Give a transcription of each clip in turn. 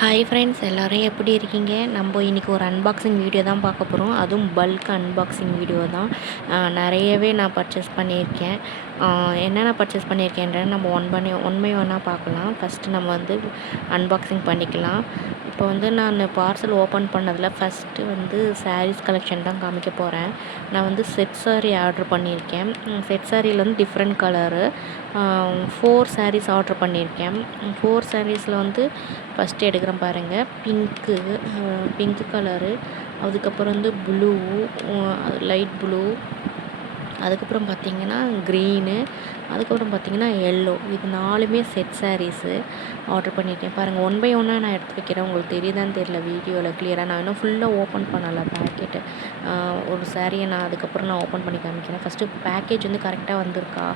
Hi friends, எல்லோரும் எப்படி இருக்கீங்க? நம்ம இன்றைக்கி ஒரு அன்பாக்சிங் வீடியோ தான் பார்க்க போகிறோம். அதுவும் பல்க் அன்பாக்சிங் வீடியோ தான். நிறையவே நான் பர்ச்சேஸ் பண்ணியிருக்கேன். என்னென்ன பர்ச்சேஸ் பண்ணியிருக்கேன்ற நம்ம ஒன் பை ஒன்னாக பார்க்கலாம். ஃபஸ்ட்டு நம்ம வந்து அன்பாக்சிங் பண்ணிக்கலாம். இப்போ வந்து நான் பார்சல் ஓப்பன் பண்ணதில் ஃபஸ்ட்டு வந்து சாரீஸ் கலெக்ஷன் தான் காமிக்க போகிறேன். நான் வந்து செட் சாரீ ஆர்டர் பண்ணியிருக்கேன். செட் சாரியில் வந்து டிஃப்ரெண்ட் கலரு 4 சாரீஸ் ஆர்டர் பண்ணியிருக்கேன். 4 சாரீஸில் வந்து ஃபஸ்ட்டு எடுக்கிறேன் பாருங்கள். பிங்க்கு கலரு, அதுக்கப்புறம் வந்து ப்ளூ, லைட் ப்ளூ, அதுக்கப்புறம் பார்த்திங்கன்னா க்ரீனு, அதுக்கப்புறம் பார்த்திங்கன்னா எல்லோ. இது 4மே செட் சாரீஸு ஆர்டர் பண்ணியிருக்கேன். பாருங்கள், ஒன் பை ஒன்னாக நான் எடுத்து வைக்கிறேன். உங்களுக்கு தெரியுதான்னு தெரியல வீடியோவில் கிளியராக. நான் இன்னும் ஃபுல்லாக ஓப்பன் பண்ணலை பேக்கெட்டு. ஒரு சாரியை நான் அதுக்கப்புறம் நான் ஓப்பன் பண்ணி காமிக்கிறேன். ஃபஸ்ட்டு பேக்கேஜ் வந்து கரெக்டாக வந்திருக்கா,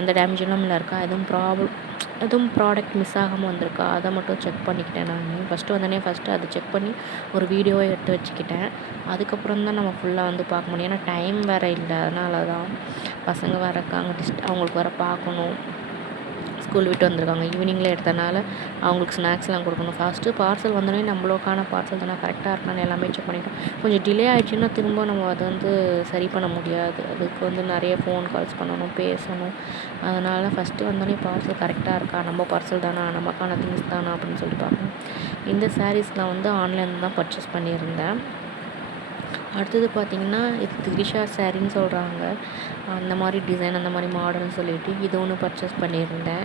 எந்த டேமேஜெல்லாம் இல்லை இருக்கா, எதுவும் ப்ராடக்ட் மிஸ் ஆகாமல் வந்திருக்கா, அதை மட்டும் செக் பண்ணிக்கிட்டேன். நான் ஃபஸ்ட்டு அதை செக் பண்ணி ஒரு வீடியோவை எடுத்து வச்சுக்கிட்டேன். அதுக்கப்புறம் தான் நம்ம ஃபுல்லாக வந்து பார்க்க முடியும். ஏன்னா டைம் வேறு இல்லை, அதனால தான். பசங்க வேறு இருக்காங்க, அவங்களுக்கு வேறு பார்க்கணும். ஸ்கூல் விட்டு வந்திருக்காங்க, ஈவினிங்கில் எடுத்தனால அவங்களுக்கு ஸ்நாக்ஸ்லாம் கொடுக்கணும். ஃபஸ்ட்டு பார்சல் வந்தோடனே நம்மளுக்கான பார்சல் தானே, கரெக்டாக இருக்கான்னு எல்லாமே செக் பண்ணிட்டோம். கொஞ்சம் டிலே ஆகிடுச்சின்னா திரும்ப நம்ம அதை வந்து சரி பண்ண முடியாது. அதுக்கு வந்து நிறைய ஃபோன் கால்ஸ் பண்ணணும், பேசணும். அதனால் ஃபஸ்ட்டு வந்தோடனே பார்சல் கரெக்டாக இருக்கா, நம்ம பார்சல் தானா, நமக்கான திங்ஸ் தானா அப்படின்னு சொல்லிட்டு பார்க்கணும். இந்த சாரீஸ்லாம் வந்து ஆன்லைனில் தான் பர்ச்சேஸ் பண்ணியிருந்தேன். அடுத்தது பார்த்திங்கன்னா, இது திரிஷா சாரின்னு சொல்கிறாங்க. அந்த மாதிரி டிசைன், அந்த மாதிரி மாடல்னு சொல்லிட்டு இது ஒன்று பர்ச்சேஸ் பண்ணியிருந்தேன்.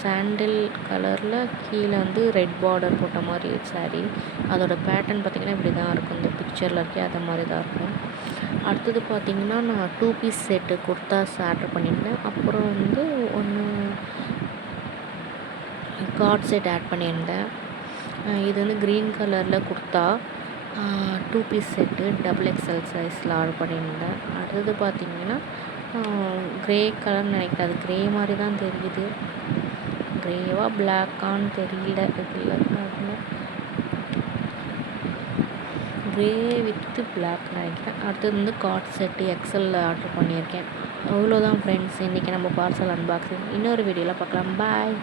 சாண்டில் கலரில் கீழே வந்து ரெட் பார்டர் போட்ட மாதிரி சாரீ. அதோட பேட்டர்ன் பார்த்திங்கன்னா இப்படி தான் இருக்கும். இந்த பிக்சரில் இருக்கே அதை மாதிரி தான் இருக்கும். அடுத்தது பார்த்திங்கன்னா, நான் 2 பீஸ் செட்டு குர்தாஸ் ஆர்டர் பண்ணியிருந்தேன். அப்புறம் வந்து ஒன்று கார்ட் செட் ஆட் பண்ணியிருந்தேன். இது வந்து க்ரீன் கலரில் குர்த்தா 2 பீஸ் செட்டு XXL சைஸில் ஆர்டர் பண்ணியிருந்தேன். அடுத்தது பார்த்திங்கன்னா க்ரே கலர்னு நினைக்கிறேன். அது க்ரே மாதிரி தான் தெரியுது, க்ரேவா பிளாக்கான்னு தெரியல. இதில் க்ரே வித்து பிளாக் நினைக்கிறேன். அடுத்தது வந்து கார்ட் செட்டு XLல ஆர்டர் பண்ணியிருக்கேன். அவ்வளோதான் ஃப்ரெண்ட்ஸ், இன்றைக்கி நம்ம பார்சல் அன்பாக்சிங். இன்னொரு வீடியோவில் பார்க்கலாம். பாய்.